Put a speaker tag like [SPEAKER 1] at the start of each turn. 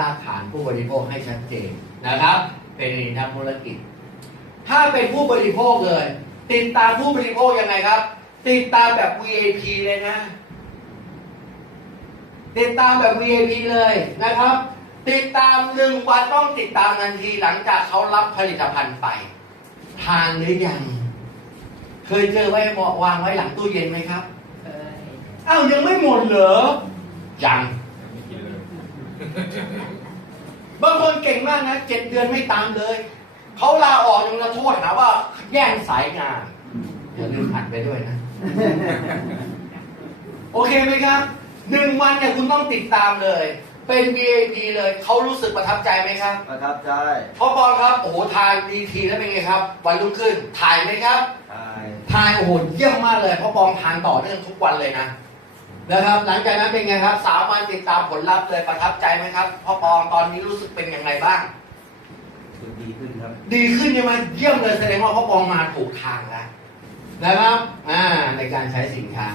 [SPEAKER 1] รากฐานผู้บริโภคให้ชัดเจนนะครับ เป็นทางธุรกิจ ถ้าเป็นผู้บริโภคเลย ติดตามผู้บริโภคยังไงครับ ติดตามแบบ VIP เลยนะ ติดตามแบบ VIP เลยนะครับ ติดตามหนึ่งวันต้องติดตามทันทีหลังจากเขารับผลิตภัณฑ์ไป ทานหรือยัง เคยเจอไว้วางไว้หลังตู้เย็นไหมครับ
[SPEAKER 2] เคย
[SPEAKER 1] อ้าวยังไม่หมดเหรอยัง
[SPEAKER 3] ไม่กินเลย
[SPEAKER 1] บางคนเก่งมากนะเจ็ดเดือนไม่ตามเลย เขาลาออกยังจะโทษหาว่า แย่งสายงานอย่าลืมอัดไปด้วยนะ โอเคไหมครับหนึ่งวันเนี่ยคุณต้องติดตามเลย เป็น VIP เลยเขารู้สึกประทับใจไหมครับ
[SPEAKER 4] ประทับใจ
[SPEAKER 1] พ่อบอลครับ โอ้โหทายดีทีแล้วเป็นไงครับ วันรุ่งขึ้นถ่ายไหมครับ
[SPEAKER 4] ใช่
[SPEAKER 1] ทายโอ้โหเยี่ยมมากเลยพ่อบอลทานต่อเนื่องทุกวันเลยนะ นะครับ หลังจากนั้นเป็นไงครับสามวันติดตามผลลัพธ์เลยประทับใจไหมครับพ่อปองตอนนี้รู้สึกเป็นยังไงบ้าง
[SPEAKER 4] คือดีขึ้นครับ
[SPEAKER 1] ดีขึ้นใช่ไหมเยี่ยมเลยแสดงว่าพ่อปองมาถูกทางแล้วนะครับอ่าในการใช้สินค้า